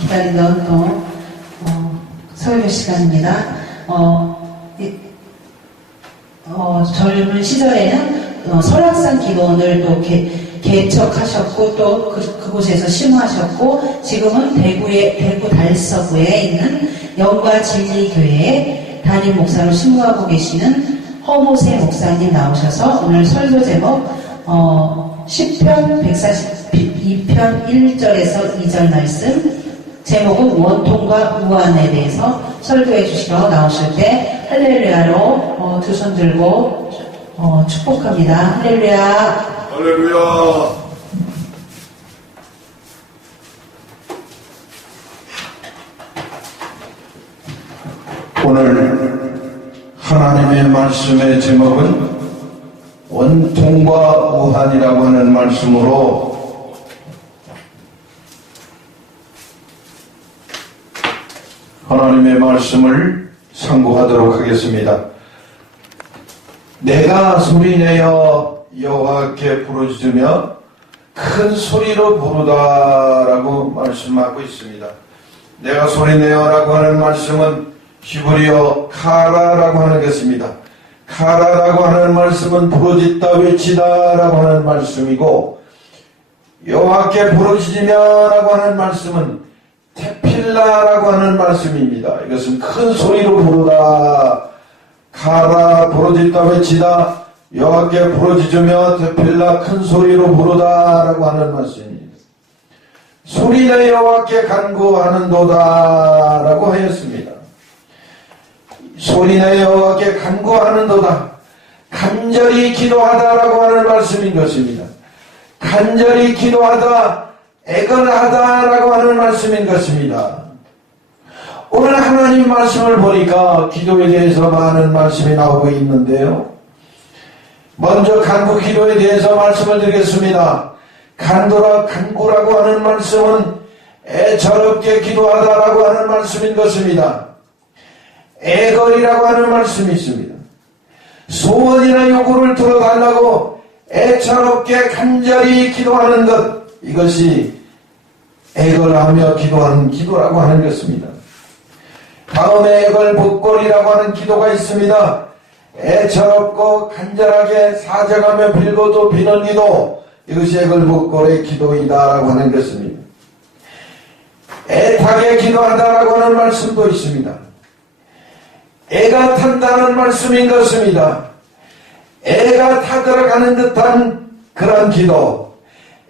기다리던 또 설교 시간입니다. 젊은 시절에는 설악산 기도원을 또 개척하셨고 또 그곳에서 심호하셨고 지금은 대구 달서구에 있는 영과 진리교회에 담임 목사로 심호하고 계시는 허모세 목사님 나오셔서 오늘 설교 제목 시편 142편 1절에서 2절 말씀 제목은 원통과 우환에 대해서 설교해 주시러 나오실 때 할렐루야로 두 손 들고 축복합니다. 할렐루야. 할렐루야. 오늘 하나님의 말씀의 제목은 원통과 우환이라고 하는 말씀으로 하나님의 말씀을 상고하도록 하겠습니다. 내가 소리내어 여호와께 부르짖으며 큰 소리로 부르다라고 말씀하고 있습니다. 내가 소리내어라고 하는 말씀은 히브리어 카라라고 하는 것입니다. 카라라고 하는 말씀은 부르짖다 외치다라고 하는 말씀이고 여호와께 부르짖으며라고 하는 말씀은 테필라라고 하는 말씀입니다. 이것은 큰 소리로 부르다, 카라 부르짖다 외치다, 여호와께 부르짖으며 테필라 큰 소리로 부르다라고 하는 말씀입니다. 소리내 여호와께 간구하는도다라고 하였습니다. 소리내 여호와께 간구하는도다, 간절히 기도하다라고 하는 말씀인 것입니다. 간절히 기도하다, 애걸하다라고 하는 말씀인 것입니다. 오늘 하나님 말씀을 보니까 기도에 대해서 많은 말씀이 나오고 있는데요. 먼저 간구 기도에 대해서 말씀을 드리겠습니다. 간구라고 하는 말씀은 애처롭게 기도하다라고 하는 말씀인 것입니다. 애걸이라고 하는 말씀이 있습니다. 소원이나 요구를 들어달라고 애처롭게 간절히 기도하는 것, 이것이 애걸하며 기도하는 기도라고 하는 것입니다. 다음에 애걸복걸이라고 하는 기도가 있습니다. 애처롭고 간절하게 사정하며 빌고도 비는 기도, 이것이 애걸복걸의 기도이다라고 하는 것입니다. 애타게 기도한다라고 하는 말씀도 있습니다. 애가 탄다는 말씀인 것입니다. 애가 타들어가는 듯한 그런 기도,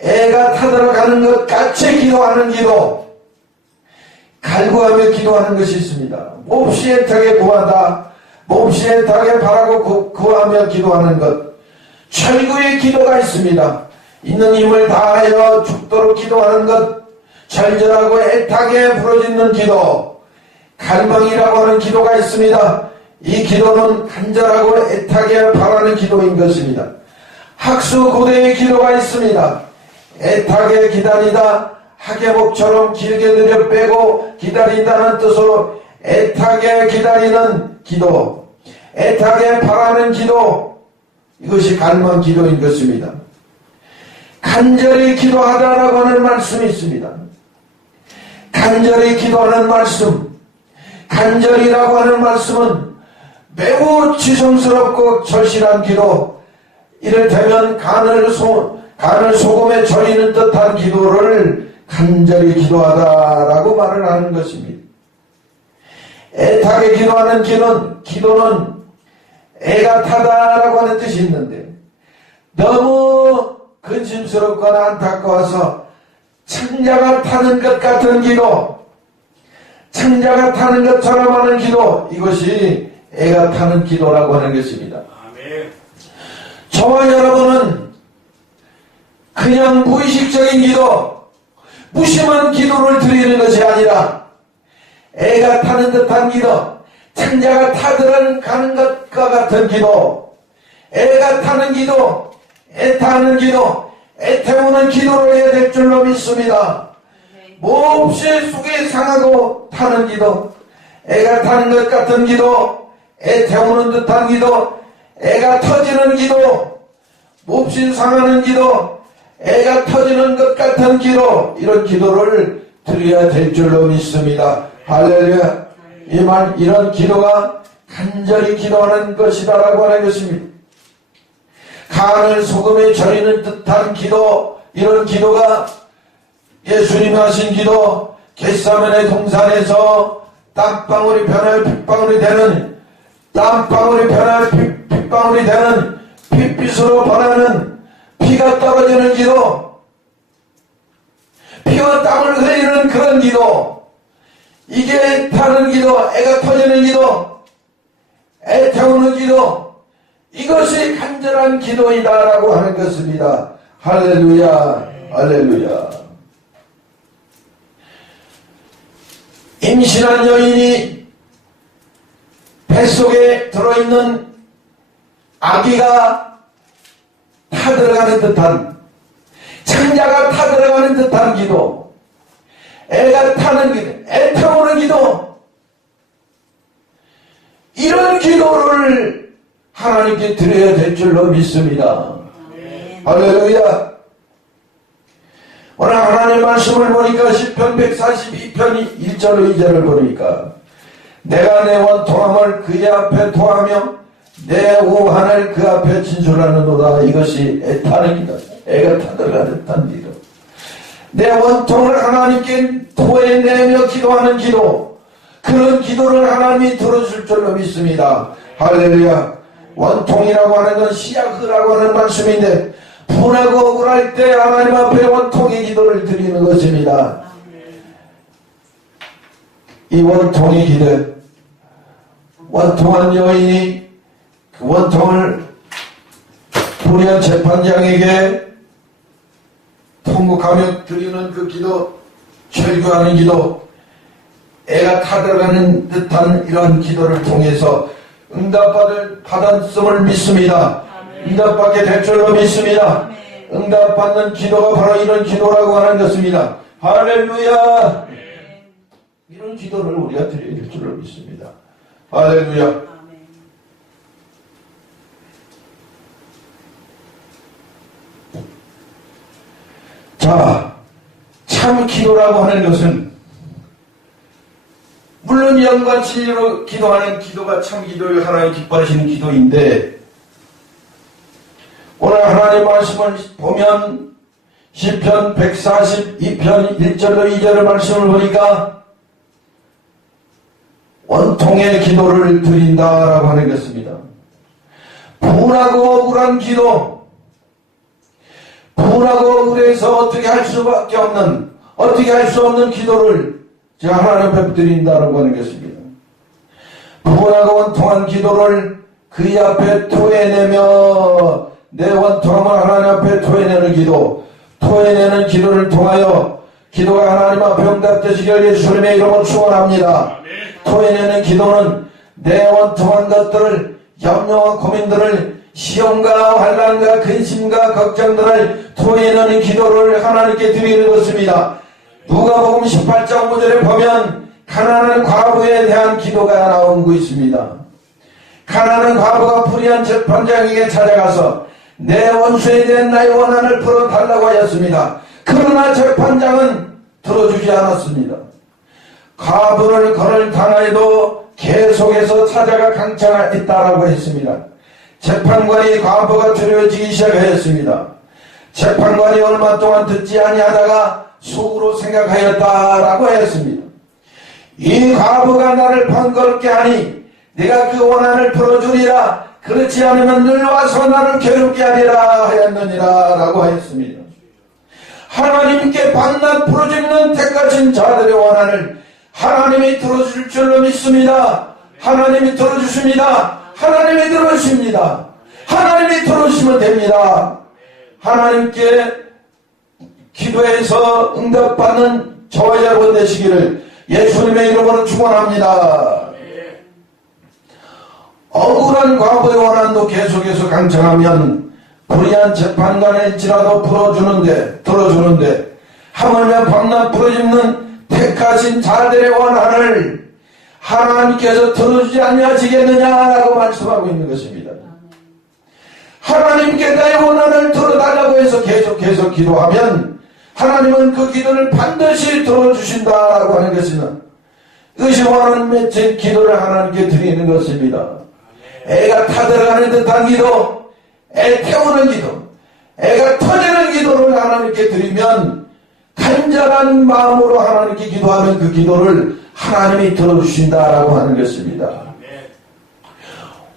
애가 타들어가는 것 같이 기도하는 기도, 갈구하며 기도하는 것이 있습니다. 몹시 애타게 구하다, 몹시 애타게 바라고 구하며 기도하는 것, 철구의 기도가 있습니다. 있는 힘을 다하여 죽도록 기도하는 것, 절절하고 애타게 부르짖는 기도, 갈망이라고 하는 기도가 있습니다. 이 기도는 간절하고 애타게 바라는 기도인 것입니다. 학수고대의 기도가 있습니다. 애타게 기다리다, 하계목처럼 길게 들여 빼고 기다린다는 뜻으로 애타게 기다리는 기도, 애타게 바라는 기도, 이것이 갈망 기도인 것입니다. 간절히 기도하다라고 하는 말씀이 있습니다. 간절히 기도하는 말씀, 간절이라고 하는 말씀은 매우 지성스럽고 절실한 기도, 이를테면 간을 소금에 절이는 듯한 기도를 간절히 기도하다라고 말을 하는 것입니다. 애타게 기도하는 기도는 애가 타다라고 하는 뜻이 있는데 너무 근심스럽거나 안타까워서 창자가 타는 것 같은 기도, 창자가 타는 것처럼 하는 기도, 이것이 애가 타는 기도라고 하는 것입니다. 아멘. 저와 여러분은 그냥 무의식적인 기도, 무심한 기도를 드리는 것이 아니라 애가 타는 듯한 기도, 창자가 타들어가는 것과 같은 기도, 애가 타는 기도, 애타는 기도, 애태우는 기도를 해야 될 줄로 믿습니다. 몹시 속이 상하고 타는 기도, 애가 타는 것 같은 기도, 애태우는 듯한 기도, 애가 터지는 기도, 몹시 상하는 기도, 애가 터지는 것 같은 기도, 이런 기도를 드려야 될 줄로 믿습니다. 할렐루야. 이런 기도가 간절히 기도하는 것이다라고 하는 것입니다. 간을 소금에 절이는 듯한 기도, 이런 기도가 예수님이 하신 기도, 겟세마네 동산에서 땀방울이 변하여 핏방울이 되는, 땀방울이 변하여 핏방울이 되는 핏빛으로 변하는, 피가 떨어지는 기도, 피와 땀을 흘리는 그런 기도, 이게 타는 기도, 애가 터지는 기도, 애 태우는 기도, 이것이 간절한 기도이다라고 하는 것입니다. 할렐루야, 할렐루야. 임신한 여인이 뱃속에 들어있는 아기가 타들어가는 듯한, 창자가 타들어가는 듯한 기도, 애가 타는 기도, 애 태우는 기도, 이런 기도를 하나님께 드려야 될 줄로 믿습니다. 할렐루야. 오늘 하나님의 말씀을 보니까 시편 142편 1절로 2절을 보니까 내가 내 원통함을 그의 앞에 토하며 내 우한을 그 앞에 진술하는도다. 이것이 애 타는 기도, 애가 타들어가는 듯한 기도, 내 원통을 하나님께 토해내며 기도하는 기도, 그런 기도를 하나님이 들어줄 줄로 믿습니다. 할렐루야. 원통이라고 하는 건 시약이라고 하는 말씀인데, 분하고 억울할 때 하나님 앞에 원통의 기도를 드리는 것입니다. 이 원통의 기도, 원통한 여인이 그 원통을 불의한 재판장에게 통곡하며 드리는 그 기도, 철교하는 기도, 애가 타들어가는 듯한 이러한 기도를 통해서 받았음을 믿습니다. 응답받게 될 줄로 믿습니다. 응답받는 기도가 바로 이런 기도라고 하는 것입니다. 할렐루야. 이런 기도를 우리가 드려야 될 줄로 믿습니다. 할렐루야. 자, 참 기도라고 하는 것은 물론 영과 진리로 기도하는 기도가 참 기도를 하나님 기뻐하시는 기도인데, 오늘 하나님의 말씀을 보면 시편 142편 1절로 2절의 말씀을 보니까 원통의 기도를 드린다라고 하는 것입니다. 분하고 억울한 기도, 분하고 억울해서 어떻게 할 수밖에 없는, 어떻게 할 수 없는 기도를 제가 하나님 앞에 드린다라고 하는 것입니다. 분하고 원통한 기도를 그의 앞에 토해내며, 내 원통함을 하나님 앞에 토해내는 기도, 토해내는 기도를 통하여 기도가 하나님 앞에 응답되시길 예수님의 이름으로 축원합니다. 토해내는 기도는 내 원통한 것들을, 염려와 고민들을, 시험과 환난과 근심과 걱정들을 토해내는 기도를 하나님께 드리는 것입니다. 누가복음 18장 5절에 보면 가난한 과부에 대한 기도가 나오고 있습니다. 가난한 과부가 불의한 재판장에게 찾아가서 내 원수에 대한 나의 원한을 풀어달라고 하였습니다. 그러나 재판장은 들어주지 않았습니다. 과부를 건을 당하여도 계속해서 찾아가 강창했다라고 했습니다. 재판관이 과부가 두려워지기 시작하였습니다. 재판관이 얼마 동안 듣지 아니하다가 속으로 생각하였다라고 했습니다. 이 과부가 나를 번거롭게 하니 내가 그 원한을 풀어주리라. 그렇지 않으면 늘 와서 나를 괴롭게 하리라 하였느니라 라고 했습니다. 하나님께 반납 풀어주는 택하신 자들의 원한을 하나님이 들어줄 줄로 믿습니다. 하나님이 들어주십니다. 하나님이 들어주십니다. 하나님이 들어주시면 됩니다. 하나님께 기도해서 응답받는 저와 여러분 되시기를 예수님의 이름으로 축원합니다. 억울한 과거의 원한도 계속해서 강청하면 불의한 재판관일지라도 들어주는데 하물며 밤낮 부르짖는 택하신 자들의 원한을 하나님께서 들어주지 아니하시겠느냐라고 말씀하고 있는 것입니다. 하나님께 나의 원한을 들어달라고 해서 계속해서 기도하면 하나님은 그 기도를 반드시 들어주신다라고 하는 것입니다. 이것이 원하는 맺힌 기도를 하나님께 드리는 것입니다. 애가 타들어가는 듯한 기도, 애 태우는 기도, 애가 터지는 기도를 하나님께 드리면 간절한 마음으로 하나님께 기도하면 그 기도를 하나님이 들어주신다라고 하는 것입니다.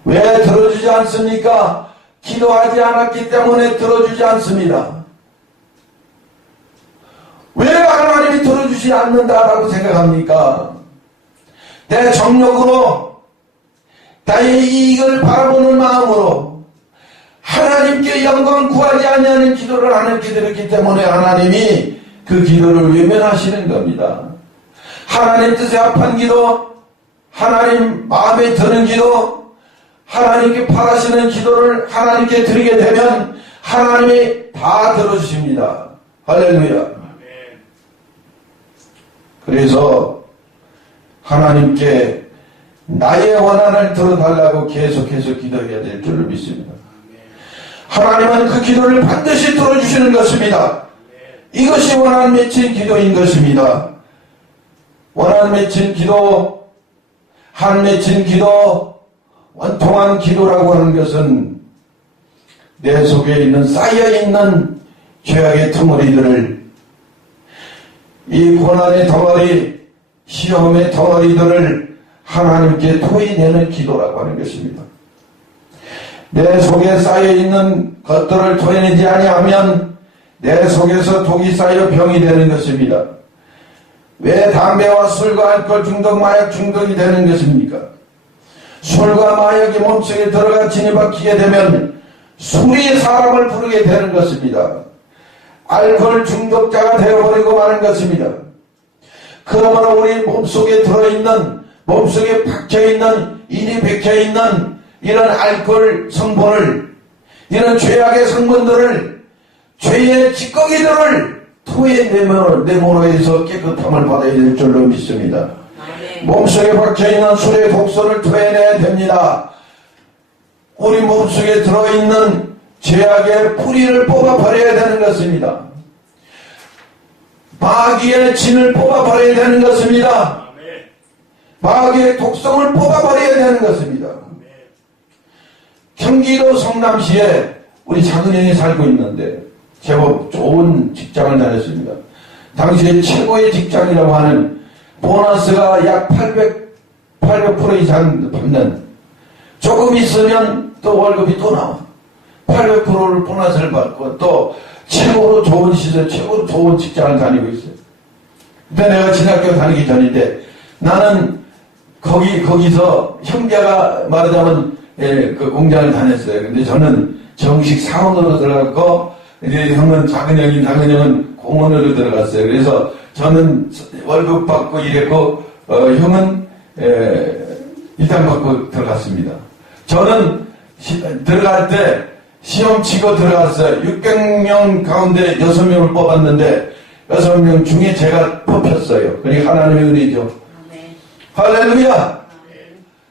왜 들어주지 않습니까? 기도하지 않았기 때문에 들어주지 않습니다. 왜 하나님이 들어주지 않는다라고 생각합니까? 내 정력으로 나의 이익을 바라보는 마음으로 하나님께 영광 구하지 아니하는 기도를 하나님께 드렸기 때문에 하나님이 그 기도를 외면하시는 겁니다. 하나님 뜻에 합한 기도, 하나님 마음에 드는 기도, 하나님께 바라시는 기도를 하나님께 드리게 되면 하나님이 다 들어주십니다. 할렐루야. 그래서 하나님께 나의 원한을 들어달라고 계속해서 기도해야 될 줄을 믿습니다. 하나님은 그 기도를 반드시 들어주시는 것입니다. 이것이 원한 맺힌 기도인 것입니다. 원한 맺힌 기도, 한 맺힌 기도, 원통한 기도라고 하는 것은 내 속에 있는 쌓여있는 죄악의 덩어리들을, 이 고난의 덩어리, 시험의 덩어리들을 하나님께 토해내는 기도라고 하는 것입니다. 내 속에 쌓여있는 것들을 토해내지 아니하면 내 속에서 독이 쌓여 병이 되는 것입니다. 왜 담배와 술과 알코올 중독, 마약 중독이 되는 것입니까? 술과 마약이 몸속에 들어가 진입박히게 되면 술이 사람을 부르게 되는 것입니다. 알코올 중독자가 되어버리고 마는 것입니다. 그러므로 우리 몸속에 들어있는, 몸속에 박혀있는, 인이 박혀있는 이런 알코올 성분을, 이런 죄악의 성분들을, 죄의 찌꺼기들을 토해내므로해서 깨끗함을 받아야 될 줄로 믿습니다. 몸속에 박혀있는 술의 독소를 토해내야 됩니다. 우리 몸속에 들어있는 죄악의 뿌리를 뽑아버려야 되는 것입니다. 마귀의 진을 뽑아버려야 되는 것입니다. 마귀의 독성을 뽑아버려야 되는 것입니다. 경기도 성남시에 우리 작은 형이 살고 있는데 제법 좋은 직장을 다녔습니다. 당시에 최고의 직장이라고 하는 보너스가 약 800% 이상 받는, 조금 있으면 또 월급이 또 나와. 800%를 보너스를 받고 또 최고로 좋은 시설, 최고로 좋은 직장을 다니고 있어요. 근데 내가 진학교 다니기 전인데 나는 거기서 형제가 말하자면 그 공장을 다녔어요. 근데 저는 정식 사원으로 들어갔고 이제 형은 작은 형은 공원으로 들어갔어요. 그래서 저는 월급 받고 일했고 형은 일당 받고 들어갔습니다. 저는 들어갈 때 시험 치고 들어갔어요. 600명 가운데 6명을 뽑았는데 6명 중에 제가 뽑혔어요. 그러니까 하나님의 은혜죠. 할렐루야.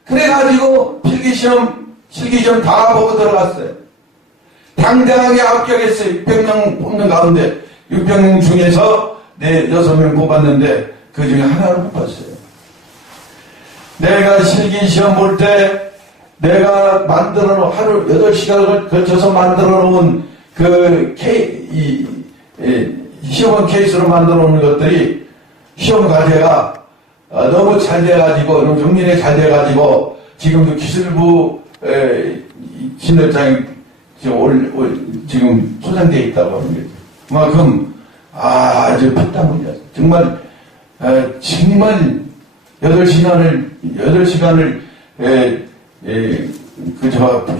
그래가지고 필기시험, 실기시험 다 보고 들어갔어요. 당당하게 합격했어요. 600명 뽑는 가운데 600명 중에서 6명 뽑았는데 그 중에 하나를 못 봤어요. 내가 실기시험 볼 때 내가 만들어 놓은 하루 8시간을 걸쳐서 만들어 놓은 그 시험 케이스로 만들어 놓은 것들이 시험 과제가 너무 잘 돼가지고, 너무 정리가 잘 돼가지고, 지금도 기술부 진열장이 지금 소장되어 있다고 하는 거죠. 그만큼 아주 피땀흘렸어요. 정말 8시간을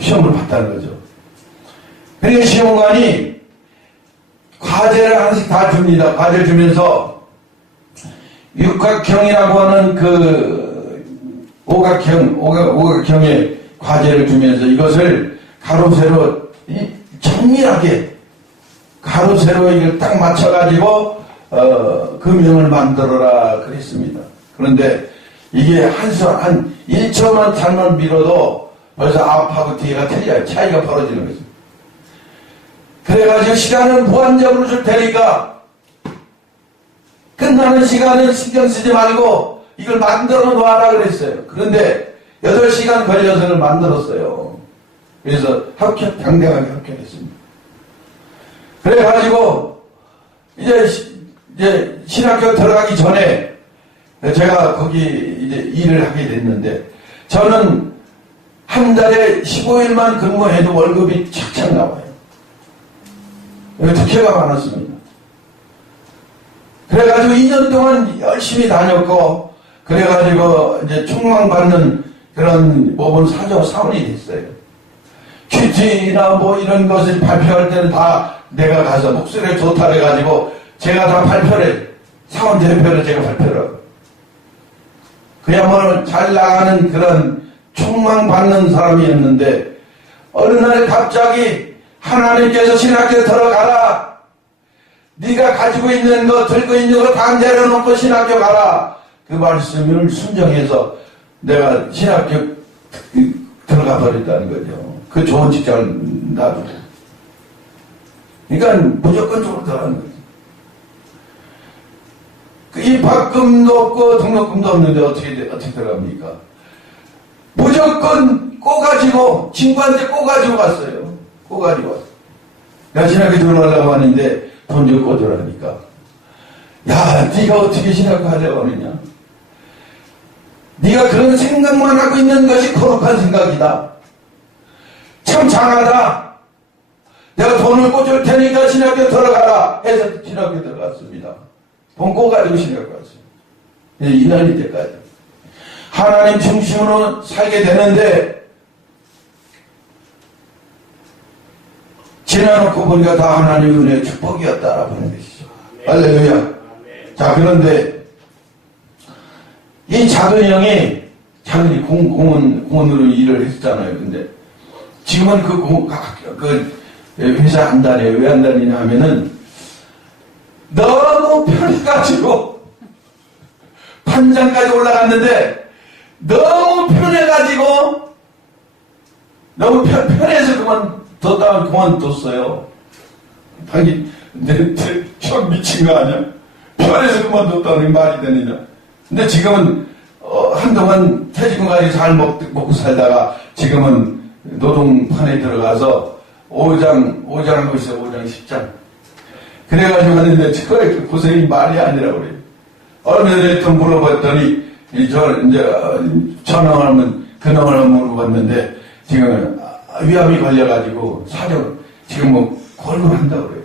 시험을 봤다는 거죠. 그러니까 시험관이 과제를 하나씩 다 줍니다. 과제를 주면서 육각형이라고 하는 그 오각형의 과제를 주면서 이것을 가로, 세로, 정밀하게 가로, 세로 이걸 딱 맞춰가지고, 금형을 만들어라 그랬습니다. 그런데 이게 한 1초만 잘못 밀어도 벌써 앞하고 뒤가 틀려요. 차이가 벌어지는 거죠. 그래가지고 시간은 무한적으로 줄 테니까 끝나는 시간은 신경 쓰지 말고 이걸 만들어 놓아라 그랬어요. 그런데 8시간 걸려서는 만들었어요. 그래서 당당하게 합격했습니다. 그래가지고 이제 신학교 들어가기 전에 제가 거기 이제 일을 하게 됐는데 저는 한 달에 15일만 근무해도 월급이 착착 나와요. 특혜가 많았습니다. 그래가지고 2년 동안 열심히 다녔고 그래가지고 이제 총망받는 그런 모범 사원이 됐어요. 큐티나 뭐 이런 것을 발표할 때는 다 내가 가서 목소리가 좋다 해가지고 제가 다 발표를 사원 대표를 제가 발표를 하고 그야말로 잘 나가는 그런 총망받는 사람이었는데 어느 날 갑자기 하나님께서 신학교에 들어가라. 네가 가지고 있는 거 들고 있는 거 다 내려놓고 신학교 가라. 그 말씀을 순종해서 내가 신학교 들어가 버렸다는 거죠. 그 좋은 직장을 놔두고. 그러니까 무조건적으로 들어가는 거죠. 입학금도 없고 등록금도 없는데 어떻게 들어갑니까? 무조건 꼬가지고 친구한테 꼬가지고 갔어요. 꼬가지고 왔어요. 내가 신학교 들어가려고 하는데 돈 좀 꿔주라니까. 야, 네가 어떻게 신학교 하려고 하느냐? 네가 그런 생각만 하고 있는 것이 거룩한 생각이다. 참 장하다. 내가 돈을 꿔줄 테니까 신학교 들어가라 해서 신학교 들어갔습니다. 돈 꿔가지고 신학교 갔어요. 2년이 때까지. 하나님 중심으로 살게 되는데 지나놓고 보니까 다 하나님의 은혜의 축복이었다라고 하는 것이죠. 할렐루야. 자, 그런데 이 작은 형이 작은이 공원으로 일을 했잖아요. 근데 지금은 그 회사 안 다녀요. 왜 안 다니냐 하면은 너무 편해가지고 판장까지 올라갔는데 너무 편해가지고 너무 편해서 그만뒀어요. 아니, 형 미친 거 아니야? 편해서 그만뒀다는 말이 되느냐? 근데 지금은 한동안 퇴직금 가지고 잘 먹고 살다가 지금은 노동판에 들어가서 5장 하고 있어요. 5장 10장. 그래가지고 하는데 저의 그 고생이 말이 아니라고 그래요. 얼마 전에 또 물어봤더니 전화를 하면 근황을 물어봤는데 지금 위암이 걸려가지고 사정 지금 뭐 골고한다고 그래요.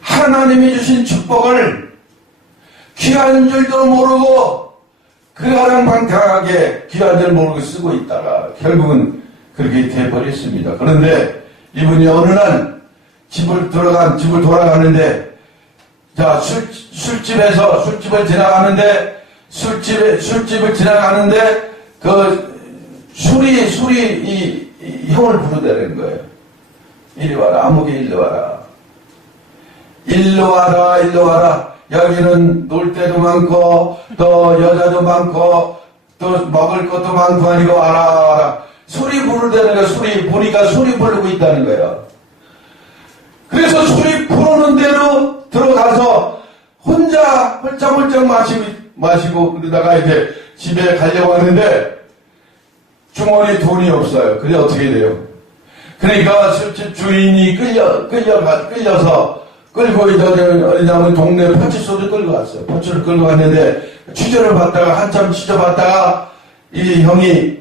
하나님이 주신 축복을 귀한 줄도 모르고 가랑방탕하게 귀한 줄 모르고 쓰고 있다가 결국은 그렇게 돼버렸습니다. 그런데 이분이 어느 날 집을 돌아가는데 자 술집을 지나가는데 술집을 지나가는데 그 술이 이 형을 부르다는 거예요. 이리 와라. 아무개 일로 와라. 일로 와라. 여기는 놀 때도 많고 또 여자도 많고 또 먹을 것도 많고 아니고 와라. 술이 부르다는 거야. 술이 보니까 술이 부르고 있다는 거예요. 그래서 술이 부르는 대로 들어가서 혼자 홀짝홀짝 마시고 그러다가 이제 집에 가려고 하는데 주머니에 돈이 없어요. 그래 어떻게 돼요? 그러니까 술집 주인이 끌려서 끌고 어디냐면 동네 파출소를 끌고 갔어요. 파출소를 끌고 갔는데 취재를 받다가 한참 취재받다가 이 형이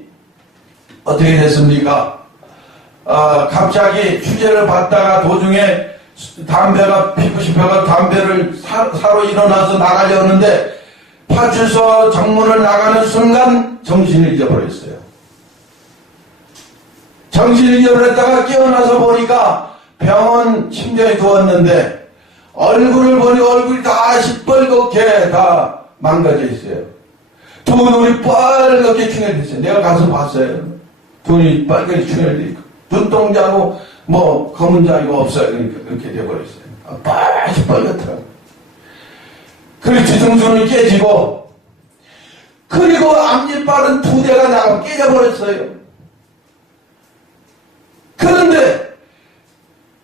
어떻게 됐습니까? 갑자기 취재를 받다가 도중에 담배가 피고 싶어서 담배를 사러 일어나서 나가려는데 파출소 정문을 나가는 순간 정신을 잊어버렸어요. 정신을 잃어버렸다가 깨어나서 보니까 병원 침대에 누웠는데 얼굴을 보니 얼굴이 다 시뻘겋게 다 망가져 있어요. 두 눈이 빨갛게 충혈됐어요. 내가 가서 봤어요. 두 눈이 빨갛게 충혈돼 있고 눈동자고 뭐 검은 자이고 없어요. 그러니까 그렇게 돼버렸어요. 빨갛더라고요. 그리고 뒤통수는 깨지고 그리고 앞니빨은 2대가 나가 깨져버렸어요. 그런데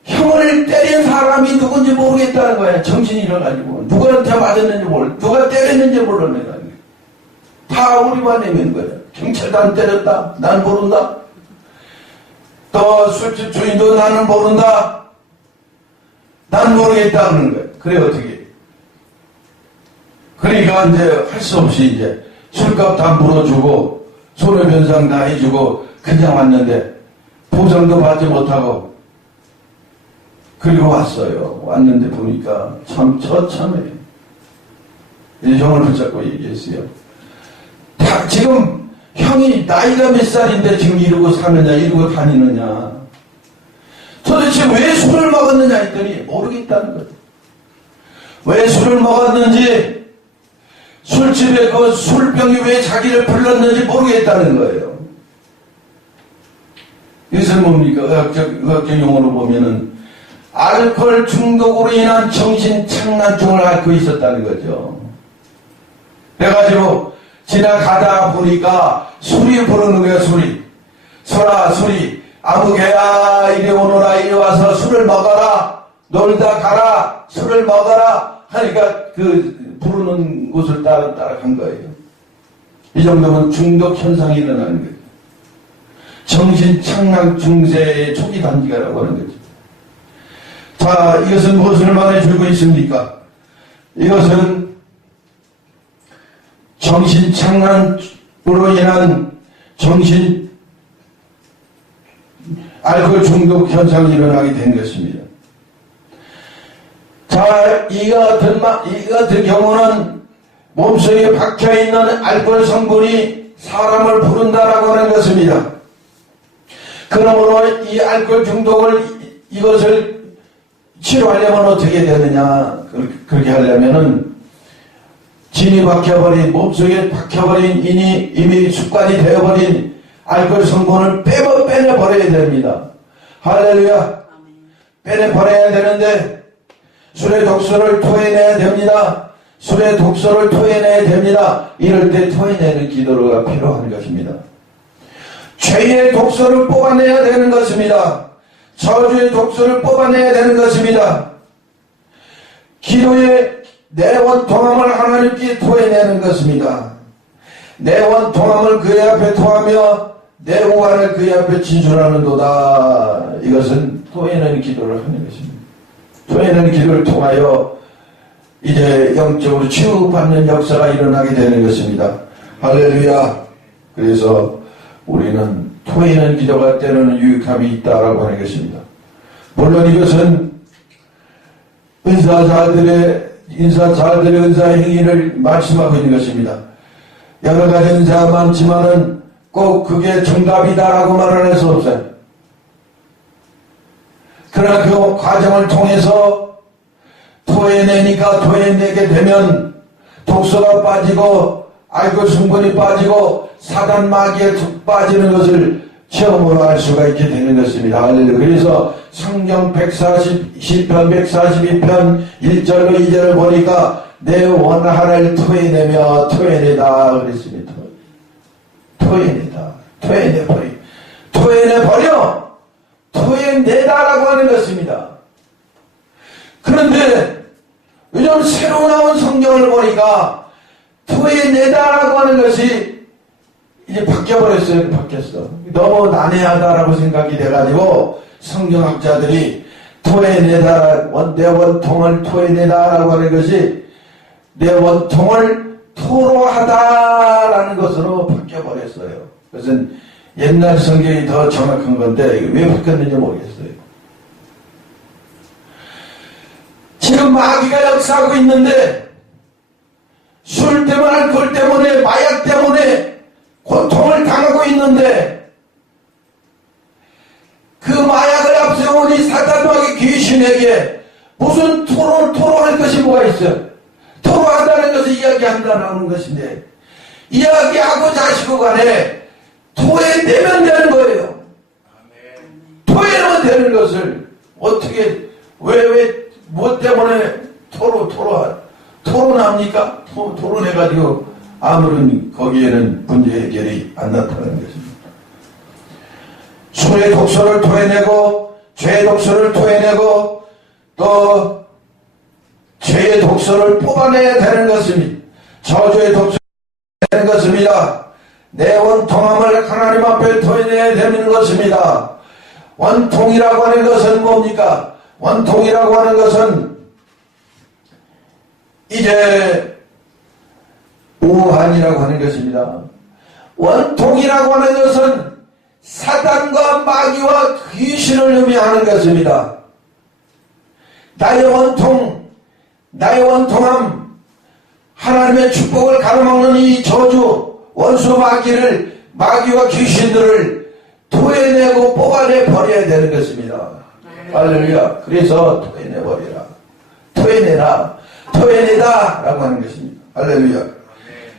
형을 때린 사람이 사람이 누군지 모르겠다는 거야. 정신이 잃어가지고. 누구한테 맞았는지 누가 때렸는지 몰라내는 거야. 다 우리만 내면 거야. 경찰도 안 때렸다. 난 모른다. 또 술집 주인도 나는 모른다. 난 모르겠다는 거야. 그래 어떻게. 그러니까 이제 할 수 없이 이제 술값 다 물어주고 손해변상 다 해주고 그냥 왔는데 보상도 받지 못하고 그리고 왔어요. 왔는데 보니까 참 처참해. 형을 붙잡고 얘기했어요. 다 지금 형이 나이가 몇 살인데 지금 이러고 사느냐 이러고 다니느냐. 도대체 왜 술을 먹었느냐 했더니 모르겠다는 거예요. 왜 술을 먹었는지 술집에 그 술병이 왜 자기를 불렀는지 모르겠다는 거예요. 이것은 뭡니까? 의학적 용어로 보면은 알코올 중독으로 인한 정신착란증을 앓고 있었다는 거죠. 그래가지고 지나가다 보니까 술이 부르는 거야. 술이. 소라 술이 아무개야 이리 오너라 이리 와서 술을 먹어라 놀다 가라 술을 먹어라 하니까 그 부르는 곳을 따라간 거예요. 이 정도면 중독 현상이 일어나는 거예요. 정신착란 증세의 초기 단계라고 하는 거죠. 자, 이것은 무엇을 말해주고 있습니까? 이것은 정신착란으로 인한 알코올 중독 현상이 일어나게 된 것입니다. 자, 이 같은 경우는 몸속에 박혀있는 알코올 성분이 사람을 부른다라고 하는 것입니다. 그러므로 이 알코올 중독을 이것을 치료하려면 어떻게 되느냐. 그렇게 하려면은 진이 박혀버린 몸속에 박혀버린 이미 습관이 되어버린 알코올 성분을 빼내버려야 됩니다. 할렐루야. 빼내버려야 되는데 술의 독소를 토해내야 됩니다. 술의 독소를 토해내야 됩니다. 이럴 때 토해내는 기도가 필요한 것입니다. 죄의 독소를 뽑아내야 되는 것입니다. 저주의 독소를 뽑아내야 되는 것입니다. 기도의 내원통함을 하나님께 토해내는 것입니다. 내원통함을 그의 앞에 토하며 내 오한을 그의 앞에 진술하는도다. 이것은 토해내는 기도를 하는 것입니다. 토해내는 기도를 통하여 이제 영적으로 치유받는 역사가 일어나게 되는 것입니다. 할렐루야. 그래서 우리는 토해내는 기도가 때로는 유익함이 있다라고 하는 것입니다. 물론 이것은 인사자들의 은사 행위를 말씀하고 있는 것입니다. 여러 가지 은사가 많지만은 꼭 그게 정답이다라고 말을 할 수 없어요. 그러나 그 과정을 통해서 토해내게 되면 독소가 빠지고 알코올 성분이 빠지고 사단 마귀에 툭 빠지는 것을 체험으로 알 수가 있게 되는 것입니다. 할렐루야. 그래서 성경 140편 142편 1절로 2절을 보니까 내 원한을 토해내며 토해내다 그랬습니다. 토해내다라고 하는 것입니다. 그런데 요즘 새로 나온 성경을 보니까 토해내다라고 하는 것이 이제 바뀌어버렸어요. 바뀌었어. 너무 난해하다라고 생각이 돼가지고 성경학자들이 토해내다, 내 원통을 토해내다라고 하는 것이 내 원통을 토로하다라는 것으로 바뀌어버렸어요. 그것은 옛날 성경이 더 정확한 건데 왜 바뀌었는지 모르겠어요. 지금 마귀가 역사하고 있는데 술 때문에 알코올 때문에 마약 때문에 고통을 당하고 있는데 그 마약을 앞세운 이 사탄마귀 귀신에게 무슨 토로할 것이 뭐가 있어요? 토로한다는 것을 이야기한다는 것인데 이야기하고 자시고 간에 토해내면 되는 거예요. 토해내면 되는 것을 어떻게 뭐 때문에 토론합니까? 토론해가지고 아무런 거기에는 문제 해결이 안 나타나는 것입니다. 술의 독소를 토해내고 죄의 독소를 토해내고 또 죄의 독소를 뽑아내야 되는 것입니다. 저주의 독소를 되는 것입니다. 내 원통함을 하나님 앞에 토해내야 되는 것입니다. 원통이라고 하는 것은 뭡니까? 원통이라고 하는 것은 이제 우한이라고 하는 것입니다. 원통이라고 하는 것은 사단과 마귀와 귀신을 의미하는 것입니다. 나의 원통, 나의 원통함, 하나님의 축복을 가로막는 이 저주, 원수 마귀를, 마귀와 귀신들을 토해내고 뽑아내 버려야 되는 것입니다. 할렐루야. 그래서 토해내버리라. 토해내라. 토해내다. 라고 하는 것입니다. 할렐루야.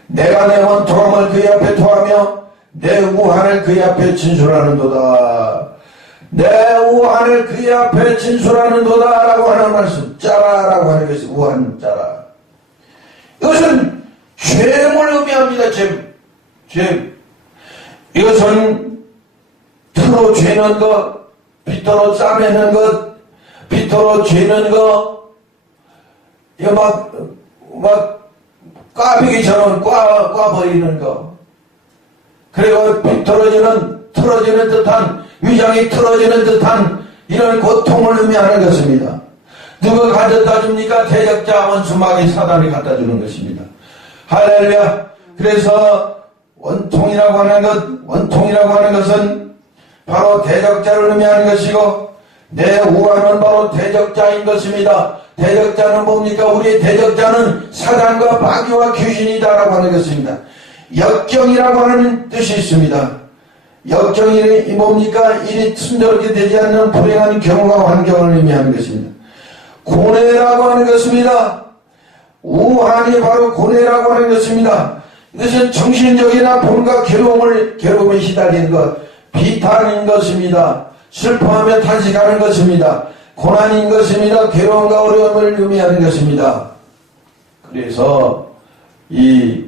내가 내 원통함을 그의 앞에 토하며 내 우한을 그의 앞에 진술하는도다. 내 우한을 그의 앞에 진술하는도다. 라고 하는 말씀. 짜라라고 하는 것이 우한 짜라. 이것은 죄물 의미합니다. 죄. 이것은 틀어 죄는 것, 빗도로 짜내는 것, 빗도로 죄는 것, 이거 막 꽈배기처럼 꽈버리는 것. 그리고 틀어지는 듯한, 위장이 틀어지는 듯한 이런 고통을 의미하는 것입니다. 누가 가져다 줍니까? 대적자 원수마귀 사단이 갖다 주는 것입니다. 할렐루야. 그래서 원통이라고 하는 것은 바로 대적자를 의미하는 것이고, 내 우한은 바로 대적자인 것입니다. 대적자는 뭡니까? 우리의 대적자는 사단과 마귀와 귀신이다라고 하는 것입니다. 역경이라고 하는 뜻이 있습니다. 역경이 뭡니까? 일이 순조롭게 되지 않는 불행한 경우와 환경을 의미하는 것입니다. 고뇌라고 하는 것입니다. 우한이 바로 고뇌라고 하는 것입니다. 이것은 정신적인 아픔과 괴로움에 시달리는 것, 비탄인 것입니다. 슬퍼하며 탄식하는 것입니다. 고난인 것입니다. 괴로움과 어려움을 의미하는 것입니다. 그래서 이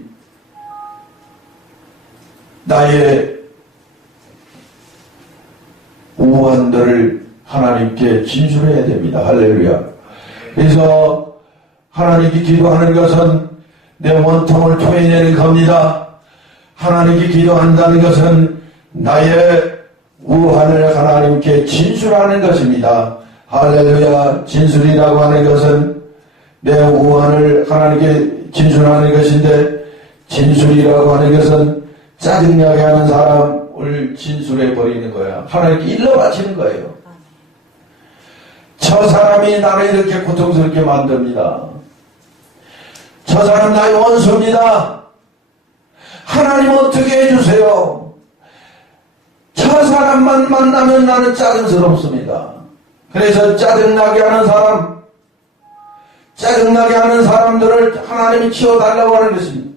나의 우한들을 하나님께 진술해야 됩니다. 할렐루야. 그래서 하나님께 기도하는 것은 내 원통을 토해내는 겁니다. 하나님께 기도한다는 것은 나의 우한을 하나님께 진술하는 것입니다. 할렐루야. 진술이라고 하는 것은 내 우한을 하나님께 진술하는 것인데, 진술이라고 하는 것은 짜증나게 하는 사람을 진술해 버리는 거야. 하나님께 일러 바치는 거예요. 저 사람이 나를 이렇게 고통스럽게 만듭니다. 저 사람 나의 원수입니다. 하나님 어떻게 해주세요. 저 사람만 만나면 나는 짜증스럽습니다. 그래서 짜증나게 하는 사람들을 하나님이 치워달라고 하는 것입니다.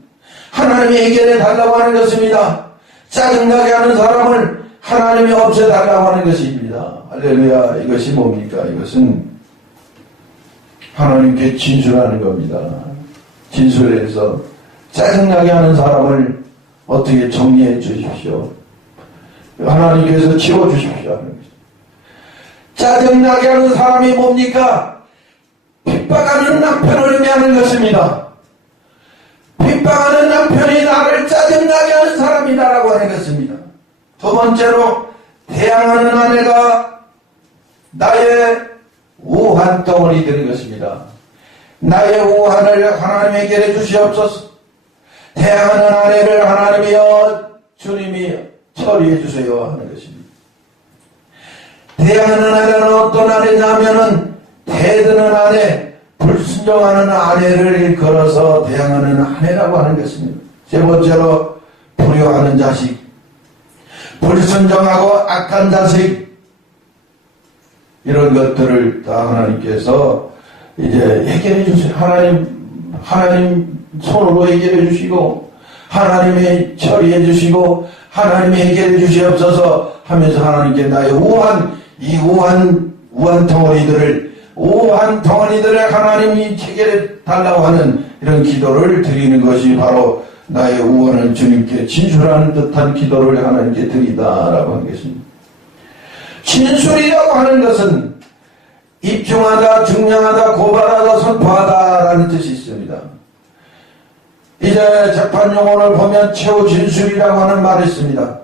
하나님이 해결해 달라고 하는 것입니다. 짜증나게 하는 사람을 하나님이 없애달라고 하는 것입니다. 할렐루야. 이것이 뭡니까? 이것은 하나님께 진술하는 겁니다. 진술해서 짜증나게 하는 사람을 어떻게 정리해 주십시오. 하나님께서 치워주십시오 하는 것입니다. 짜증나게 하는 사람이 뭡니까? 핍박하는 남편을 의미하는 것입니다. 핍박하는 남편이 나를 짜증나게 하는 사람이다라고 하는 것입니다. 두 번째로, 대항하는 아내가 나의 우한 덩어리 되는 것입니다. 나의 우한을 하나님 해결해 주시옵소서. 대항하는 아내를 하나님이여 주님이 처리해 주세요 하는 것입니다. 대항하는 아내는 어떤 아내냐면은 대드는 아내, 불순종하는 아내를 일컬어서 대항하는 아내라고 하는 것입니다. 세 번째로, 불효하는 자식, 불순종하고 악한 자식, 이런 것들을 다 하나님께서 이제 해결해 주세요. 하나님 손으로 해결해 주시고, 하나님이 처리해 주시고, 하나님이 해결해 주시옵소서 하면서 하나님께 나의 이 우한 덩어리들을 하나님이 해결해 달라고 하는 이런 기도를 드리는 것이 바로 나의 우한을 주님께 진술하는 듯한 기도를 하나님께 드리다라고 하는 것입니다. 진술이라고 하는 것은 입증하다, 증명하다, 고발하다, 선포하다라는 뜻이 있습니다. 이제 재판 용어를 보면 최후 진술이라고 하는 말이 있습니다.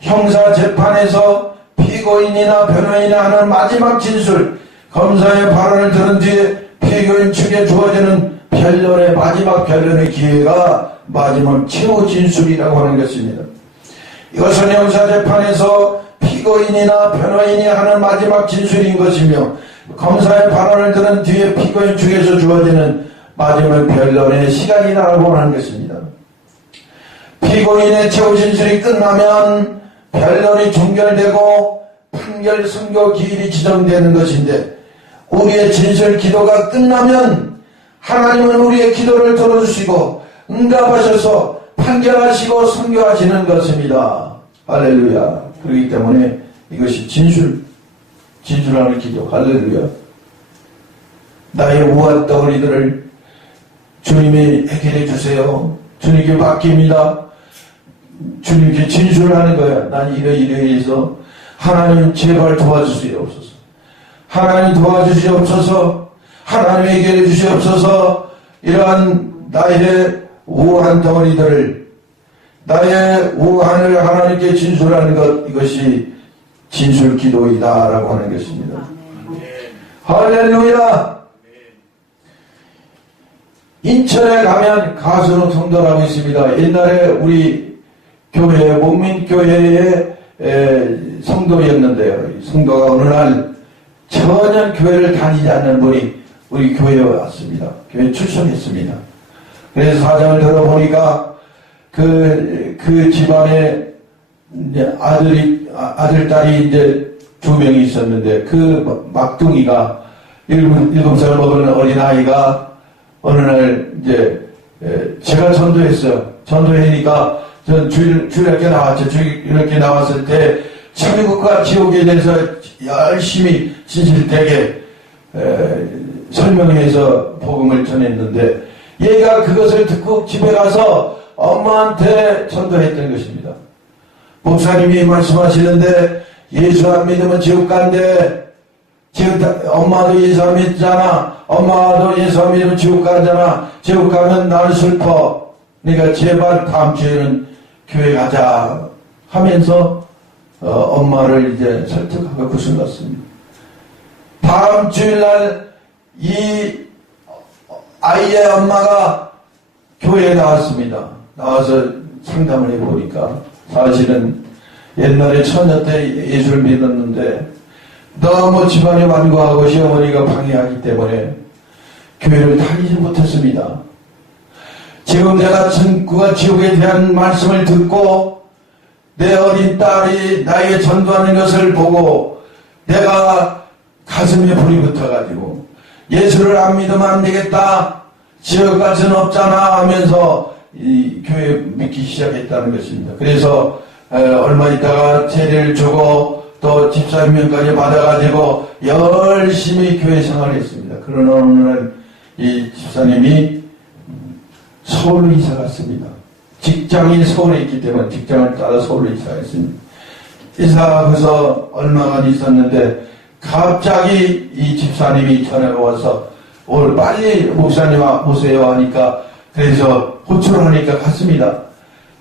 형사 재판에서 피고인이나 변호인이나 하는 마지막 진술, 검사의 발언을 들은 뒤에 피고인 측에 주어지는 변론의 마지막 변론의 기회가 마지막 최후 진술이라고 하는 것입니다. 이것은 형사 재판에서 피고인이나 변호인이 하는 마지막 진술인 것이며 검사의 발언을 들은 뒤에 피고인 측에서 주어지는 마지막 변론의 시간이라고 하는 것입니다. 피고인의 최후 진술이 끝나면 변론이 종결되고 판결 선고 기일이 지정되는 것인데 우리의 진술 기도가 끝나면 하나님은 우리의 기도를 들어주시고 응답하셔서 판결하시고 선고하시는 것입니다. 할렐루야. 그렇기 때문에 이것이 진술하는 기도. 할렐루야. 나의 우한 덩어리들을 주님이 해결해 주세요. 주님께 맡깁니다. 주님께 진술하는 거야. 난 이러이러해서 하나님 제발 도와주시옵소서. 하나님 도와주시옵소서. 하나님 해결해 주시옵소서. 이러한 나의 우한 덩어리들을 나의 우한을 하나님께 진술하는 것, 이것이 진술 기도이다라고 하는 것입니다. 할렐루야. 인천에 가면 가수로 성도라고 있습니다. 옛날에 우리 교회, 목민교회의 성도였는데요. 성도가 어느 날 전혀 교회를 다니지 않는 분이 우리 교회에 왔습니다. 교회 출석했습니다. 그래서 사정을 들어보니까 그 집안에 이제 아들, 딸이 이제 2명이 있었는데 그 막둥이가 7살 먹은 어린아이가 어느 날 이제 제가 전도했어요. 전도하니까 전 주일학교 나왔죠. 주일학교 나왔을 때 천국과 지옥에 대해서 열심히 진실되게 설명해서 복음을 전했는데 얘가 그것을 듣고 집에 가서 엄마한테 전도했던 것입니다. 목사님이 말씀하시는데 예수 안 믿으면 지옥 간대. 엄마도 예수 안 믿잖아. 엄마도 예수 안 믿으면 지옥 가잖아. 지옥 가면 나는 슬퍼. 그러니까 제발 다음 주에는 교회 가자 하면서 엄마를 이제 설득하고 구슬 났습니다. 다음 주일날 이 아이의 엄마가 교회에 나왔습니다. 나와서 상담을 해보니까 사실은 옛날에 처녀 때 예수를 믿었는데 너무 집안이 완고하고 시어머니가 방해하기 때문에 교회를 다니지 못했습니다. 지금 내가 천국과 지옥에 대한 말씀을 듣고 내 어린 딸이 나에게 전도하는 것을 보고 내가 가슴에 불이 붙어가지고 예수를 안 믿으면 안 되겠다. 지옥 갈 수는 없잖아 하면서 이 교회 믿기 시작했다는 것입니다. 그래서 얼마 있다가 세례를 주고 또 집사님명까지 받아가지고 열심히 교회 생활을 했습니다. 그러나 어느 날 이 집사님이 서울로 이사 갔습니다. 직장이 서울에 있기 때문에 직장을 따라 서울로 이사했습니다. 이사가서 얼마간 있었는데 갑자기 이 집사님이 전화가 와서 오늘 빨리 목사님 오세요 하니까 그래서 호출을 하니까 갔습니다.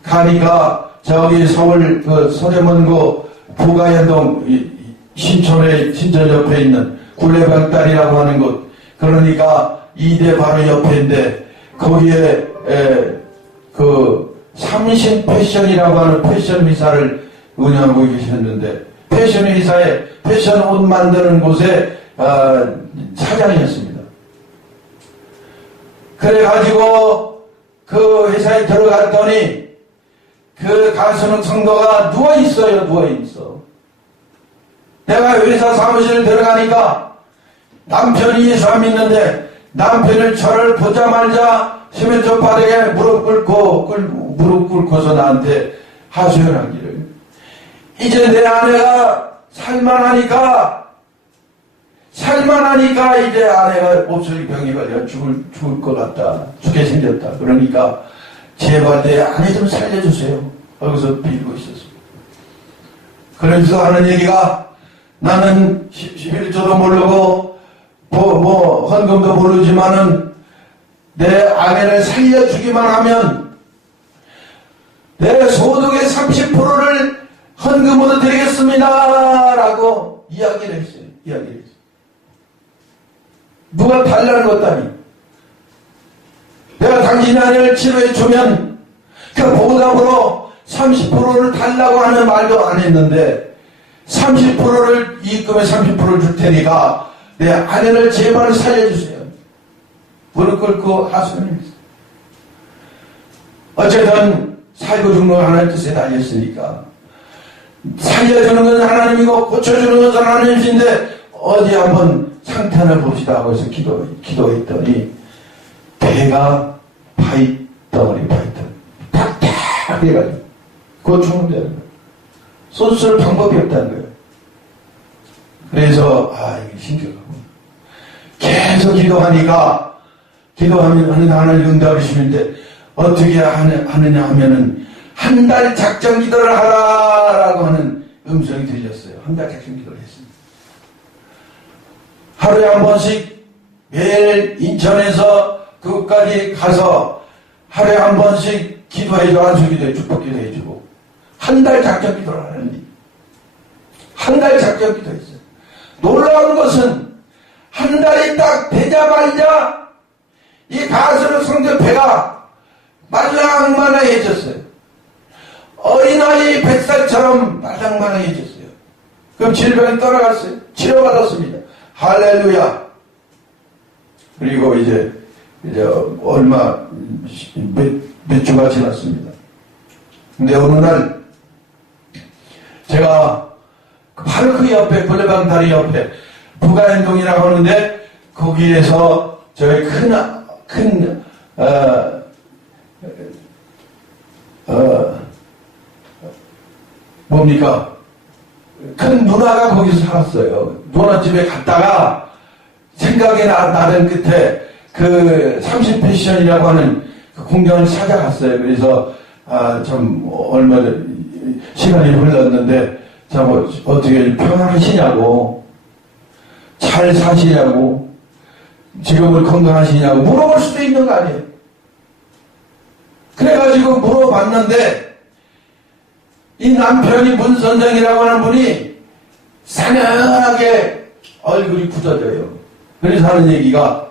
가니까 저기 서울 서대문구 부가현동 신촌 옆에 있는 굴레방딸이라고 하는 곳, 그러니까 이대 바로 옆인데 거기에 삼신 패션이라고 하는 패션 회사를 운영하고 계셨는데 패션 회사에 패션 옷 만드는 곳에 사장이었습니다. 그래가지고 그 회사에 들어갔더니 그 가수는 성도가 누워있어. 내가 회사 사무실에 들어가니까 남편이 예수 안 믿는데 남편을 저를 보자마자 시멘트 바닥에 무릎 꿇고서 나한테 하소연하기를, 이제 내 아내가 살만하니까 이제 아내가 목소리 병이 걸려 죽을 것 같다. 죽게 생겼다. 그러니까 제발 내 아내 좀 살려주세요. 거기서 빌고 있었습니다. 그러면서 하는 얘기가 나는 11조도 모르고 헌금도 모르지만은 내 아내를 살려주기만 하면 내 소득의 30%를 헌금으로 드리겠습니다. 라고 이야기를 했어요. 누가 달라는 것도 아니고. 내가 당신의 아내를 치료해 주면 그 보답으로 30%를 달라고 하는 말도 안 했는데 30%를 이익금의 30%를 줄 테니까 내 아내를 제발 살려주세요. 무릎 꿇고 하소연했어요. 어쨌든 살고 죽는 건 하나님 뜻에 달렸으니까 살려주는 건 하나님이고 고쳐주는 건 하나님이신데 어디 한번 상태 하나 봅시다 하고 해서 기도했더니 배가 파이덩어리 탁탁 해가지고 고충은 되는 거예요. 소수할 방법이 없다는 거예요. 그래서 이게 신기하고 계속 기도하면 하나님 응답을 주시는데 어떻게 하느냐 하면은 한 달 작정 기도를 하라라고 하는 음성이 들렸어요. 한 달 작정 기도를 했습니다. 하루에 한 번씩 매일 인천에서 그곳까지 가서 하루에 한 번씩 기도해주고 안수기도해 축복 기도해주고 한 달 작정 기도를 하는 일. 한 달 작정 기도했어요. 놀라운 것은 한 달이 딱 되자마자 이 가수의 성도 배가 말랑말랑해졌어요. 어린아이 뱃살처럼 말랑말랑해졌어요. 그럼 질병이 떠나갔어요. 치료받았습니다. 할렐루야. 그리고 이제 얼마 몇 주가 지났습니다. 근데 어느 날 제가 바로 그 옆에 블레방 다리 옆에 부가현동이라고 하는데 거기에서 저희 큰 누나가 거기서 살았어요. 누나 집에 갔다가 생각이 나는 끝에 그 30패션이라고 하는 그 공장을 찾아갔어요. 그래서 좀 얼마 시간이 흘렀는데 어떻게 평안하시냐고 잘 사시냐고 지금은 건강하시냐고 물어볼 수도 있는 거 아니에요. 그래가지고 물어봤는데 이 남편이 문선정이라고 하는 분이 상냥하게 얼굴이 굳어져요. 그래서 하는 얘기가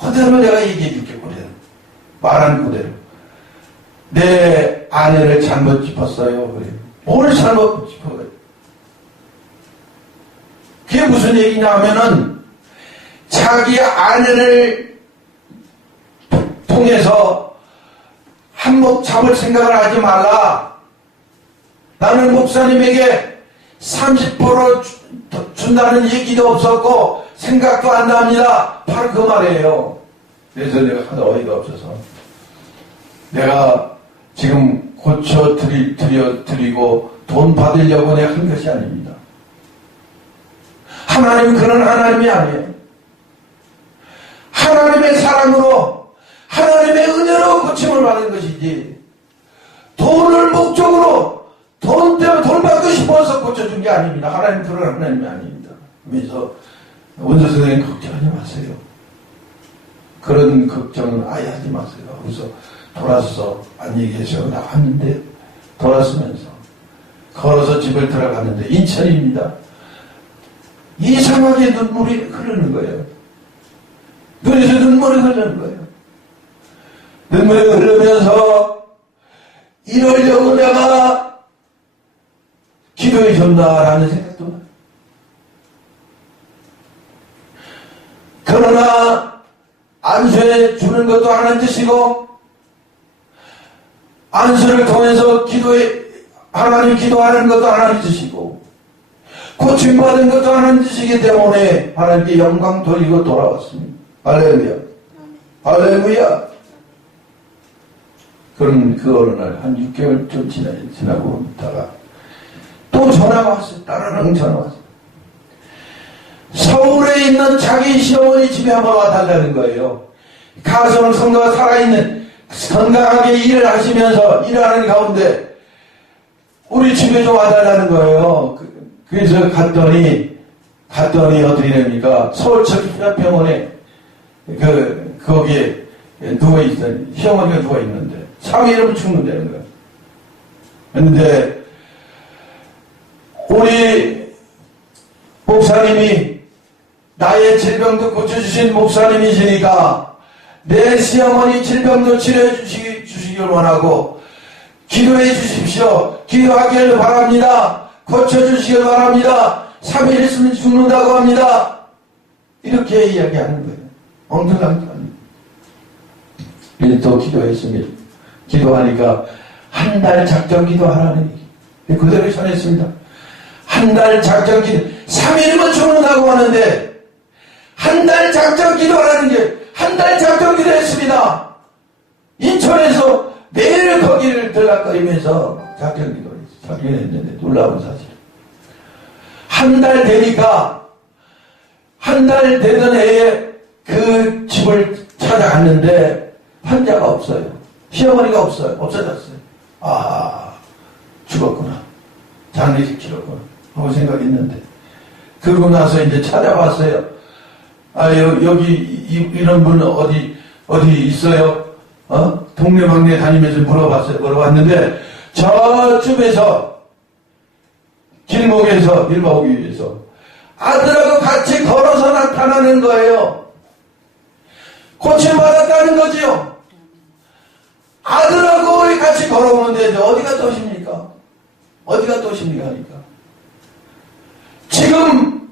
그대로 내가 얘기해 줄게. 그대로 말한 그대로 내 아내를 잘못 짚었어요. 그래. 뭘 잘못 짚어요? 그게 무슨 얘기냐 하면은 자기 아내를 통해서 한몫 잡을 생각을 하지 말라. 나는 목사님에게 30% 준다는 얘기도 없었고 생각도 안 납니다. 바로 그 말이에요. 그래서 내가 하도 어이가 없어서 내가 지금 고쳐드리고 돈 받으려고 내가 한 것이 아닙니다. 하나님은 그런 하나님이 아니에요. 하나님의 사랑으로 하나님의 은혜로 고침을 받은 것이지 돈을 목적으로 돈 때문에 돈 받고 싶어서 고쳐준 게 아닙니다. 하나님 그런 하나님이 아닙니다. 그래서 원수 선생님 걱정하지 마세요. 그런 걱정은 아예 하지 마세요. 그래서 돌아서 안녕히계세요 나왔는데 돌아서면서 걸어서 집을 들어갔는데 인천입니다. 이상하게 눈물이 흐르는 거예요. 눈에서 눈물이 흐르는 거예요. 눈물이 흐르면서 이러려고 내가 기도해 줬나라는 생각도 나요. 그러나 안수해 주는 것도 하나님 뜻이고 안수를 통해서 하나님 기도하는 것도 하나님 뜻이고 고침받은 것도 하나님 뜻이기 때문에 하나님께 영광 돌리고 돌아왔습니다. 할렐루야. 할렐루야. 그런 그 어느 날 한 6개월 좀 지나고 있다가 또 전화가 왔어요. 따르릉 전화 왔어요. 서울에 있는 자기 시어머니 집에 한번 와달라는 거예요. 가서는 성도가 살아있는 건강하게 일을 하시면서 일하는 가운데 우리 집에 좀 와달라는 거예요. 그래서 갔더니 갔더니 어떻게 됩니까? 서울 척기병원에 거기에 누워있어요. 시어머니가 누워있는데 3일이면 죽는다는 거예요. 그런데 우리 목사님이 나의 질병도 고쳐주신 목사님이시니까 내 시어머니 질병도 치료해 주시길 원하고 기도해 주십시오. 기도하기를 바랍니다. 고쳐주시길 바랍니다. 3일 있으면 죽는다고 합니다. 이렇게 이야기하는 거예요. 엉뚱한 또 기도했습니다. 기도하니까 한 달 작정 기도하라는 얘기. 그대로 전했습니다. 한 달 작정 기도, 3일이면 죽는다고 하는데 한 달 작정 기도하라는 게 한 달 작정 기도했습니다. 인천에서 매일 거기를 들락거리면서 작정 기도를 했는데 놀라운 사실. 한 달 되니까 한 달 되던 해에 그 집을 찾아갔는데 환자가 없어요. 시어머니가 없어요. 없어졌어요. 아, 죽었구나. 장례식치렀구나 하고 생각했는데 그러고 나서 이제 찾아왔어요. 아, 여기 이런 분 어디 있어요? 동네방네 다니면서 물어봤는데 저쪽에서 길목에서 일바오기 위해서 아들하고 같이 걸어서 나타나는 거예요. 고침받았다는 거지요. 아들하고 같이 걸어오는데 어디가 또 오십니까? 어디가 또 오십니까? 하니까 지금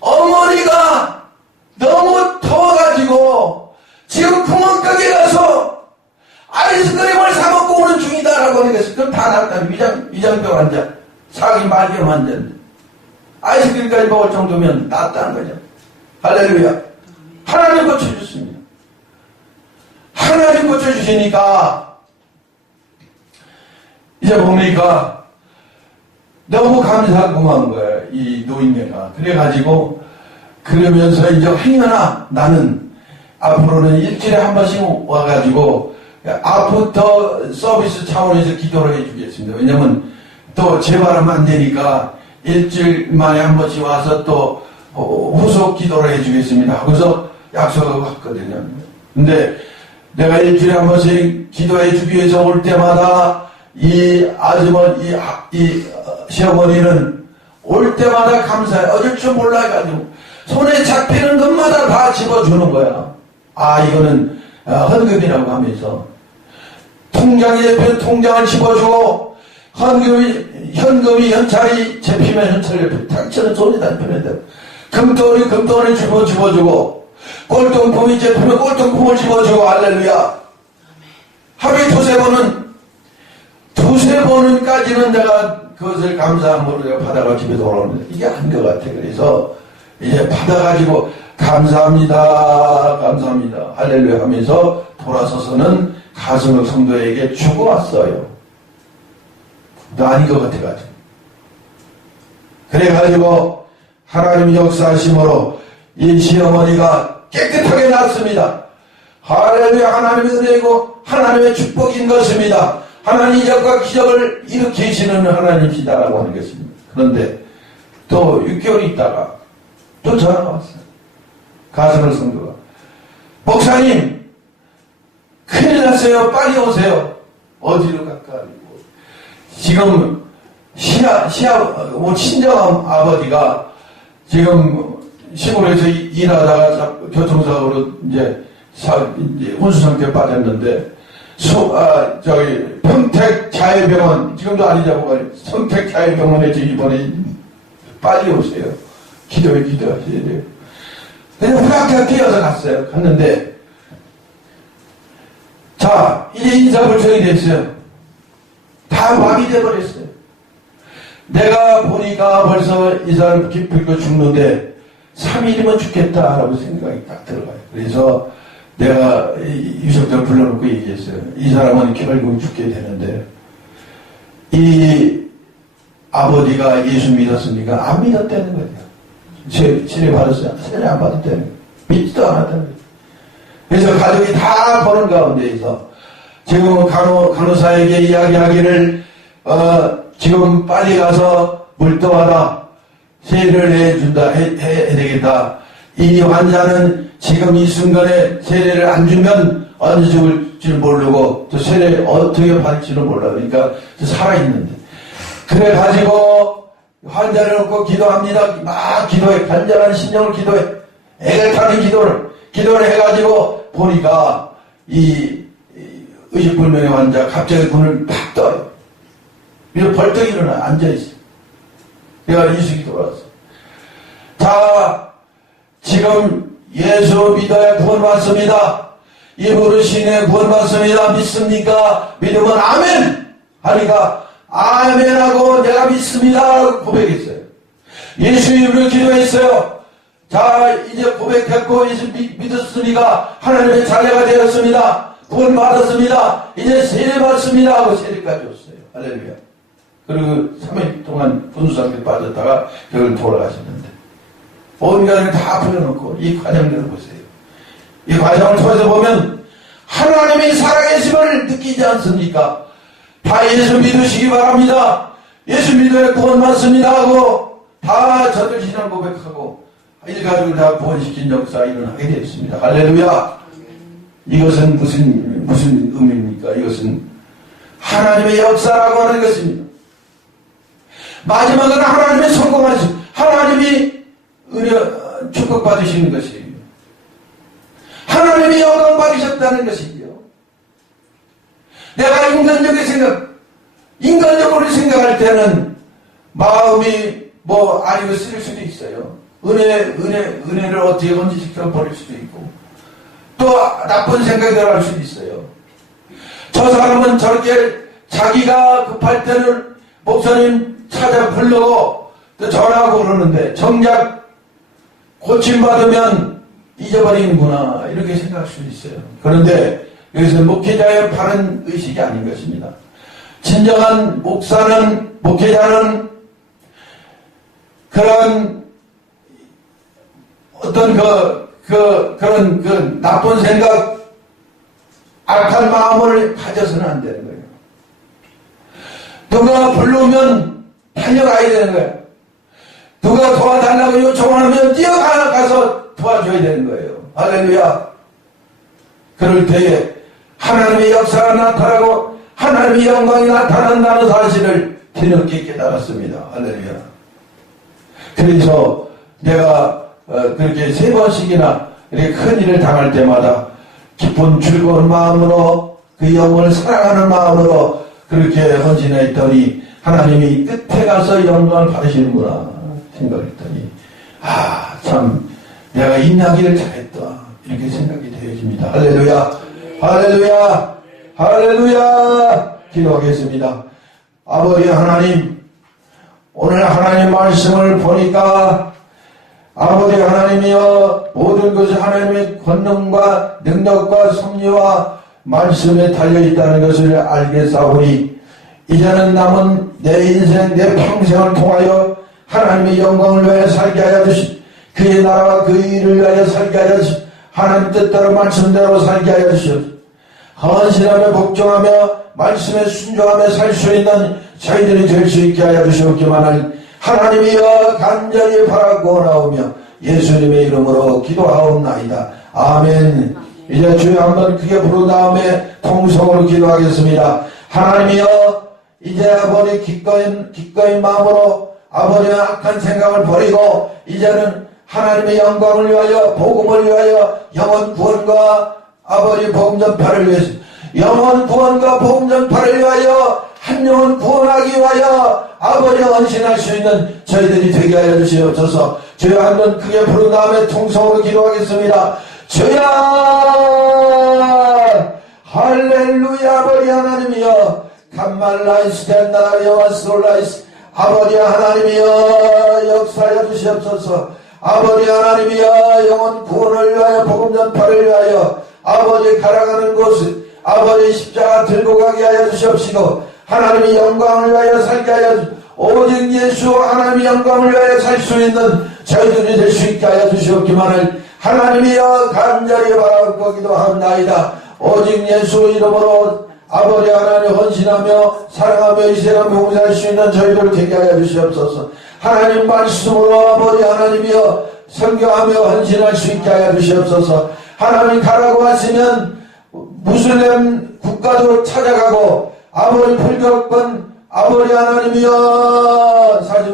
어머니가 너무 더워가지고 지금 구멍가게 가서 아이스크림을 사먹고 오는 중이다라고 하니까 그럼 다 낫다. 위장병 환자, 사기 말기암 환자인데 아이스크림까지 먹을 정도면 낫다는 거죠. 할렐루야. 하나님 고쳐주십니다. 하나님 고쳐주시니까 이제 보니까 너무 감사하고 고마운 거예요. 이 노인네가. 그래가지고 그러면서 이제 행여나 나는 앞으로는 일주일에 한 번씩 와가지고 아프터 서비스 차원에서 기도를 해주겠습니다. 왜냐면 또 재발하면 안 되니까 일주일 만에 한 번씩 와서 또 후속 기도를 해주겠습니다 하고서 약속하고 갔거든요. 근데 내가 일주일에 한 번씩 기도해 주기 위해서 올 때마다 이 아주머니, 이 시어머니는 올 때마다 감사해. 어쩔 줄 몰라가지고 손에 잡히는 것마다 다 집어주는 거야. 아, 이거는 헌금이라고 하면서 통장에 잡히는 통장을 집어주고 현금이 현찰이 잡히면 현찰 옆에 당첨은 손이 안 편한다. 금덩어리 집어주고 꼴통품이 잡히면 꼴통품을 집어주고 할렐루야. 하루에 두세 번은까지는 내가 그것을 감사함으로 내가 받아가 집에 돌아오는데 이게 아닌 것 같아. 그래서 이제 받아가지고 감사합니다 할렐루야 하면서 돌아서서는 가슴을 성도에게 주고 왔어요. 또 아닌 것 같아가지고 그래가지고 하나님 역사하심으로 이 시어머니가 깨끗하게 났습니다. 할렐루야. 하나님의 은혜이고 하나님의 축복인 것입니다. 하나님 이적과 기적을 일으키시는 하나님이시다라고 하는 것입니다. 그런데 또 6개월 있다가 또 전화가 왔어요. 가슴을 성도가 목사님 큰일 났어요. 빨리 오세요. 어디로 갈까? 지금 친정 아버지가 지금 시골에서 일하다가 교통사고로 이제 혼수 상태에 빠졌는데 평택 자유병원 지금도 아니자고 평택 자유병원에 지금 이번에 빨리 오세요. 기도하셔야 돼요. 그래서 후락하게 뛰어서 갔어요. 갔는데 자 이제 인사불청이 됐어요. 다 마비돼버렸어요. 내가 보니까 벌써 이 사람 기필고 죽는데 3일이면 죽겠다라고 생각이 딱 들어가요. 그래서 내가 유석들 불러놓고 얘기했어요. 이 사람은 결국 죽게 되는데 이 아버지가 예수 믿었습니까? 안 믿었다는 거예요. 치료 받았어요. 치료 안 받았다는 거예요. 믿지도 않았다는 거예요. 그래서 가족이 다 보는 가운데에서 지금 간호사에게 이야기하기를 지금 빨리 가서 물떠와라. 세례를 해야 되겠다. 이 환자는 지금 이 순간에 세례를 안 주면 언제 죽을 줄 모르고 또 세례 어떻게 받을지를 몰라. 그러니까 살아있는데. 그래가지고 환자를 놓고 기도합니다. 막 기도해. 간절한 심령을 기도해. 애를 타는 기도를 해가지고 보니까 이 의식불명의 환자 갑자기 눈을 팍 떠요. 그래서 벌떡 일어나 앉아있어. 내가 이식이 돌아왔어. 자, 지금 예수 믿어야 구원받습니다. 이 부르시네 구원받습니다. 믿습니까? 믿으면 아멘! 하니까 아멘하고 내가 믿습니다. 고백했어요. 예수 이름으로 기도했어요. 자, 이제 고백했고 예수 믿었으니까 하나님의 자녀가 되었습니다. 구원받았습니다. 이제 세례 받습니다. 하고 세례까지 줬어요. 할렐루야. 그리고 3일 동안 분수상태에 빠졌다가 결국 돌아가셨는데 온갖을 다 풀어놓고 이 과정들을 보세요. 이 과정을 통해서 보면 하나님이 살아계심을 느끼지 않습니까? 다 예수 믿으시기 바랍니다. 예수 믿어야 구원받습니다 하고 다 저들 신앙 고백하고 일가족을 다 구원시킨 역사가 일어나게 되었습니다. 할렐루야. 이것은 무슨 의미입니까? 이것은 하나님의 역사라고 하는 것입니다. 마지막은 하나님의 성공하신 하나님이 은혜 축복받으시는 것이에요. 하나님이 영광 받으셨다는 것이지요. 내가 인간적으로 생각할 때는 마음이 아니고 쓸 수도 있어요. 은혜를 어떻게 건지시켜 버릴 수도 있고 또 나쁜 생각이 들어갈 수도 있어요. 저 사람은 저렇게 자기가 급할 때는 목사님 찾아 부르고 또 전화하고 그러는데 정작 고침받으면 잊어버리는구나 이렇게 생각할 수 있어요. 그런데 여기서 목회자의 바른 의식이 아닌 것입니다. 진정한 목회자는 그런 어떤 그런 나쁜 생각, 악한 마음을 가져서는 안 되는 거예요. 누가 불러오면 달려가야 되는 거예요. 누가 도와달라고 요청하면 뛰어가서 도와줘야 되는 거예요. 할렐루야. 그럴 때에 하나님의 역사가 나타나고 하나님의 영광이 나타난다는 사실을 뒤늦게 깨달았습니다. 할렐루야. 그래서 내가 그렇게 3번씩이나 이렇게 큰 일을 당할 때마다 기쁜 즐거운 마음으로 그 영혼을 사랑하는 마음으로 그렇게 헌신했더니 하나님이 끝에 가서 영광을 받으시는구나 생각했더니 참 내가 인내하기를 잘했다 이렇게 생각이 되어집니다. 할렐루야. 할렐루야. 할렐루야. 기도하겠습니다. 아버지 하나님, 오늘 하나님 말씀을 보니까 아버지 하나님이여 모든 것이 하나님의 권능과 능력과 섭리와 말씀에 달려있다는 것을 알겠사오니 이제는 남은 내 인생 내 평생을 통하여 하나님의 영광을 위하여 살게 하여 주시고 그의 나라와 그 일을 위하여 살게 하여 주시고 하나님 뜻대로 말씀대로 살게 하여 주시옵소서. 헌신하며 복종하며 말씀에 순종하며 살 수 있는 저희들이 될 수 있게 하여 주시옵기만을 하나님이여 간절히 바라고 나오며 예수님의 이름으로 기도하옵나이다. 아멘. 이제 주여 한번 크게 부른 다음에 통성으로 기도하겠습니다. 하나님이여 이제 아버지 기꺼인 마음으로 아버지의 악한 생각을 버리고 이제는 하나님의 영광을 위하여 복음을 위하여 영혼 구원과 아버지 복음 전파를 위해서 영혼 구원과 복음 전파를 위하여 한 영혼 구원하기 위하여 아버지 헌신할 수 있는 저희들이 되게 하여 주시옵소서. 주여 한번 크게 부른 다음에 통성으로 기도하겠습니다. 주여 할렐루야. 아버지 하나님이여 감말라이스 덴나라리와 솔라이스 아버지 하나님이여 역사하여 주시옵소서. 아버지 하나님이여 영혼 구원을 위하여 복음 전파를 위하여 아버지 갈아가는 곳 아버지 십자가 들고 가게 하여 주시옵시고 하나님의 영광을 위하여 살게 하여 주시옵시고 오직 예수 하나님의 영광을 위하여 살 수 있는 저희들이 될 수 있게 하여 주시옵기만을 하나님이여 간절히 바라고 기도하옵나이다. 오직 예수 이름으로 아버지 하나님 헌신하며 사랑하며 이 세상 봉사할 수 있는 저희들 되게 하여 주시옵소서. 하나님 말씀으로 아버지 하나님이여 선교하며 헌신할 수 있게 하여 주시옵소서. 하나님 가라고 하시면 무슬림 국가도 찾아가고 아버지 불교권 아버지 하나님이여 사실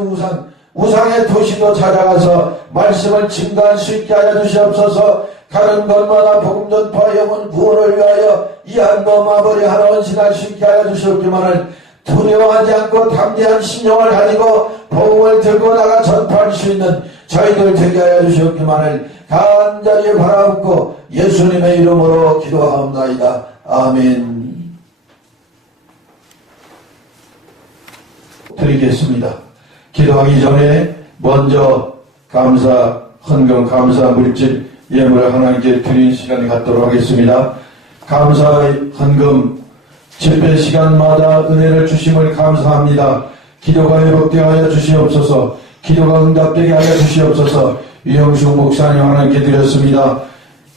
우상의 도시도 찾아가서 말씀을 증거할 수 있게 하여 주시옵소서. 가는 곳마다 복음 전파 영혼 구원을 위하여 이 한 몸 아버지 하나 헌신할 수 있게 하여 주시옵기만을 두려워하지 않고 담대한 심령을 가지고 복음을 들고 나가 전파할 수 있는 저희들 되게 하여 주시옵기만을 간절히 바라옵고 예수님의 이름으로 기도하옵나이다. 아멘. 드리겠습니다. 기도하기 전에 먼저 헌금 감사 물질 예물을 하나님께 드리는 시간을 갖도록 하겠습니다. 감사 헌금 집회 시간마다 은혜를 주심을 감사합니다. 기도가 회복되게 하여 주시옵소서. 기도가 응답되게 하여 주시옵소서. 유영수 목사님 하나님께 드렸습니다.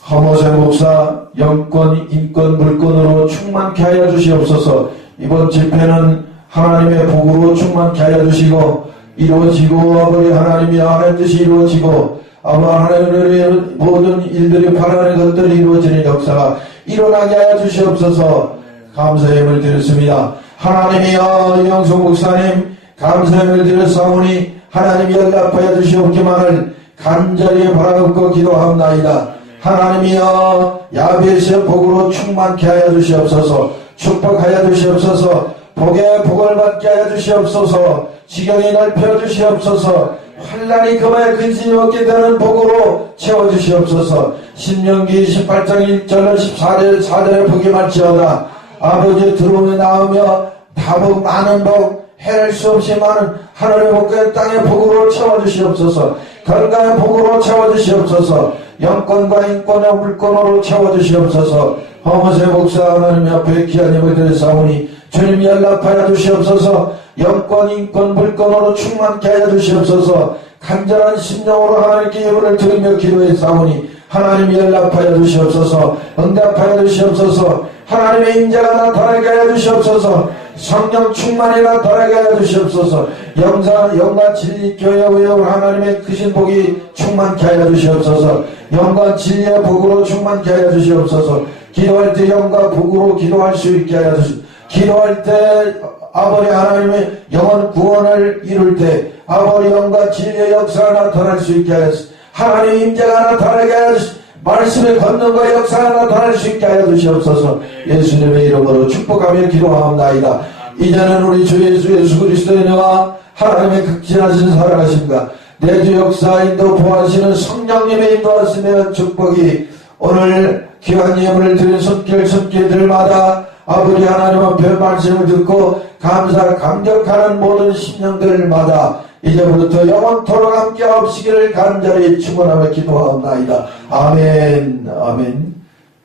허모세 목사 영권, 인권, 물권으로 충만케 하여 주시옵소서. 이번 집회는 하나님의 복으로 충만케 하여 주시고 이루어지고 아버지 하나님이 하나님 뜻이 이루어지고 하나님의 모든 일들이 바라는 것들이 이루어지는 역사가 일어나게 하여 주시옵소서. 감사의 힘을 드렸습니다. 하나님이여 영수 목사님 감사의 힘을 드렸사오니 하나님이 연락하여 주시옵기만을 간절히 바라옵고 기도하옵나이다. 하나님이여 야베스의 복으로 충만케 하여 주시옵소서. 축복하여 주시옵소서. 복에 복을 받게 하여 주시옵소서. 지경이 넓혀 주시옵소서. 환란이 그마에 근심이 없게 되는 복으로 채워주시옵소서. 신명기 18장 1절 14절에 복이 많지어다. 아버지 들어오며 나오며 다복 많은 복 해낼 수 없이 많은 하늘의 복과 땅의 복으로 채워주시옵소서. 건강의 복으로 채워주시옵소서. 영권과 인권의 물권으로 채워주시옵소서. 허모세 목사 하나님 앞에 귀한 힘을 드렸사오니 주님 연락하여 주시옵소서. 영권, 인권, 물권으로 충만케 하여 주시옵소서. 간절한 심령으로 하나님께 예물을 드리며 기도했사오니 하나님 연락하여 주시옵소서. 응답하여 주시옵소서. 하나님의 인자가 나타나게 하여 주시옵소서. 성령 충만이 나타나게 하여 주시옵소서. 영과 진리 교회 의원 하나님의 크신 복이 충만케 하여 주시옵소서. 영과 진리의 복으로 충만케 하여 주시옵소서. 기도할 때 영과 복으로 기도할 수 있게 하여 주시옵소서. 기도할 때 아버지 하나님의 영혼 구원을 이룰 때 아버지 영과 진리의 역사가 나타날 수 있게 하여 주시옵소서. 하나님의 임재가 나타나게 하여 주시옵소서. 말씀의 권능과 역사가 나타날 수 있게 하여 주시옵소서. 예수님의 이름으로 축복하며 기도하옵나이다. 이제는 우리 주 예수 그리스도의 은혜와 하나님의 극진하신 사랑하심과 내주 역사 인도 보하시는 성령님의 인도하심의 축복이 오늘 귀한 예물을 드린 손길들마다 아버지 하나님 앞에 말씀을 듣고 감격하는 모든 심령들마다 이제부터 영원토록 함께 하옵시기를 간절히 축원하며 기도하옵나이다. 아멘. 아멘.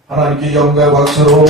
하나님께 영광 박수로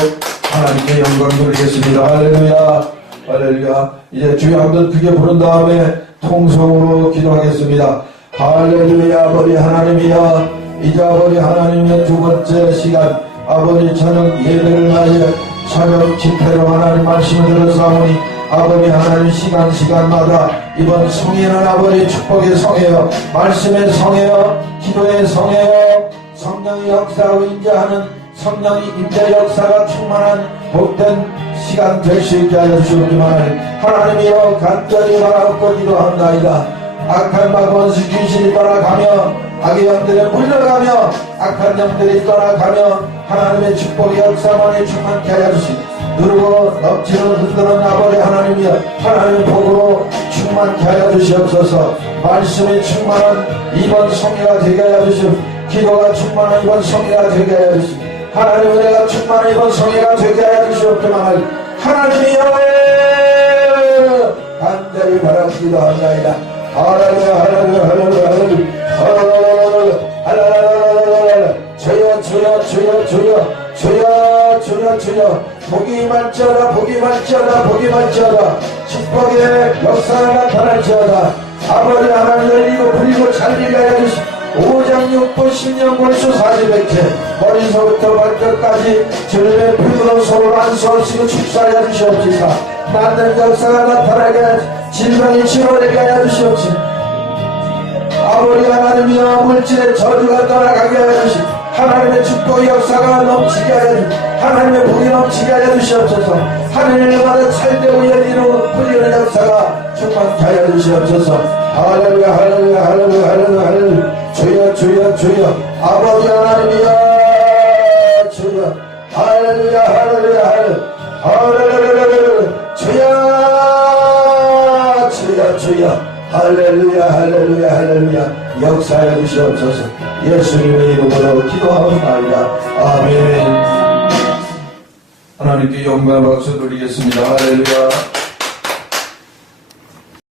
하나님께 영광 드리겠습니다. 할렐루야. 할렐루야. 이제 주여 한번 크게 부른 다음에 통성으로 기도하겠습니다. 할렐루야. 아버지 하나님이여, 이제 아버지 하나님의 두 번째 시간 아버지 저녁 예배를 맞이해 저녁 집회로 하나님 말씀을 들었사오니 아버지 하나님 시간마다 이번 성회는 아버지 축복의 성회요, 말씀의 성회요, 기도의 성회요, 성령의 역사로 인자하는 성령의 임재 역사가 충만한 복된 시간 될 수 있게 하여 주시옵기만을 하나님이여 간절히 바라옵고 기도합나이다. 악한 마귀원수 귀신이 떠나가며 악의 영들에 물러가며 악한 영들이 떠나가며 하나님의 축복의 역사만이 충만케 하여 주시옵소서. 누르고 넘치는 흔드는 아버지 하나님이여, 하나님의 복으로 충만케 하여 주시옵소서. 말씀이 충만한 이번 성회가 되게 하여 주시옵소서. 기도가 충만한 이번 성회가 되게 하여 주시옵소서. 하나님의 은혜가 충만한 이번 성회가 되게 하여 주시옵소서. 하나님이여 간절히 바랍니다. 하나이다. 할렐루야 할렐루야 할렐루야 할렐루야 할렐루야. 주여 주여 주여 주여 주여 주여 주여. 복이 많지어다 복이 많지어다 복이 많지어다. 축복의 역사가 나타날지어다. 아버지 하나님 열리고 불리고 잘리게 하여 주시옵소서. 5장 6부 10년 골수 40백째 머리서부터 발끝까지 주님의 피부로 서로 안수하시고 축사하여 주시옵시사. 낫는 역사가 나타나게 하여 질병이 치료되게 하여 주시옵시사. 아버지 하나님이여 물질의 저주가 떠나가게 하여 주시옵시사. 하나님의 축복의 역사가 넘치게 하여 주시옵시사. 하나님의 복이 넘치게 하여 주시옵소서. 하늘마다 찰되고 열리는 뿌리는 역사가 충만케 하여 주시옵소서. 할렐루야 할렐루야 할렐루야 할렐루야 할렐루야. 주여 주여 주여 아버지 하나님이여 주여 할렐루야 할렐루야 할렐루야 주여 주여 주여 할렐루야 할렐루야 할렐루야. 역사해 주시옵소서. 예수님의 이름으로 기도하옵나이다. 아멘. 하나님께 영광 박수 드리겠습니다. 할렐루야.